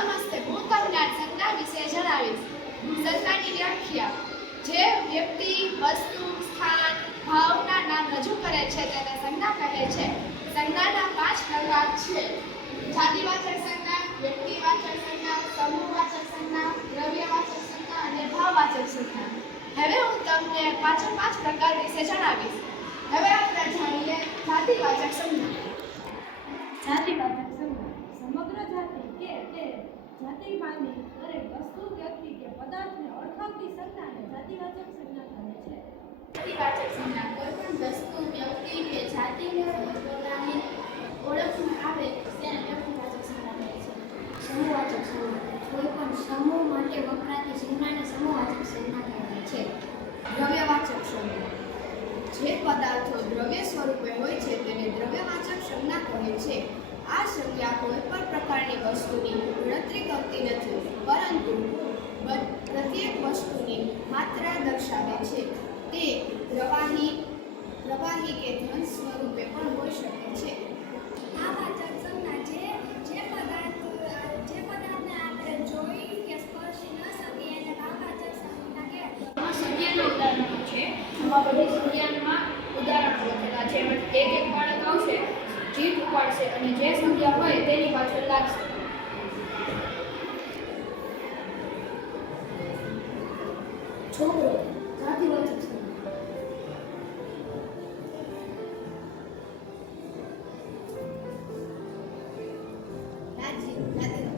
નમસ્તે, હું તમને સંજ્ઞા વિશે જણાવીશ. સંજ્ઞાની વ્યાખ્યા: જે વ્યક્તિ, વસ્તુ, સ્થાન, ભાવના નામ રજૂ કરે છે તેને સંજ્ઞા કહે છે. સંજ્ઞાના 5 પ્રકાર છે: જાતિવાચક સંજ્ઞા, વ્યક્તિવાચક સંજ્ઞા, સમૂહવાચક સંજ્ઞા, દ્રવ્યવાચક સંજ્ઞા અને ભાવવાચક સંજ્ઞા. હવે હું તમને 5 પ્રકાર વિશે જણાવીશ. હવે આપણે જાણીએ જાતિવાચક સંજ્ઞા. જાતિવાચક સંજ્ઞા સમગ્ર જાતિ કે તે જાતિમાંની દરેક વસ્તુ, વ્યક્તિ કે પદાર્થને ઓળખાવતી સંજ્ઞાને જાતિવાચક સંજ્ઞા કહે છે. જાતિવાચક સંજ્ઞા કોઈ પણ વસ્તુ, વ્યક્તિ કે જાતિને પોતાની ઓળખમાં આવે તેને વ્યક્તિવાચક સંજ્ઞા કહે છે. સમૂહવાચક સંજ્ઞા કોઈ પણ સમૂહ માટે વપરાતી સંજ્ઞાને સમૂહવાચક સંજ્ઞા કહેવાય છે. દ્રવ્યવાચક સંજ્ઞા જે પદાર્થો દ્રવ્ય સ્વરૂપે હોય છે તેને દ્રવ્યવાચક સંજ્ઞા કહે છે. આ સંજ્ઞા કોઈ પણ પ્રકારની વસ્તુની ગણતરી કરતી નથી, પરંતુ પ્રત્યેક વસ્તુની માત્રા દર્શાવે છે. તે પ્રવાહી કે ઘન સ્વરૂપે પણ હોઈ શકે છે. ભાવવાચક સંજ્ઞા જે પદાર્થને આપણે જોઈ કે સ્પર્શી ન શકીએ એને ભાવવાચક સંજ્ઞા કહેવાય. સંજ્ઞાના ઉદાહરણો છે. આમાં બધી સંજ્ઞામાં ઉદાહરણો લખેલા છે. એક બાળક આવશે, જીભ ઉપાડશે અને જે સંજ્ઞા હોય તેની પાછળ લાગશે. છોકરો જાતિવાચક સંજ્ઞા. રાજ્ય જાતિવાચક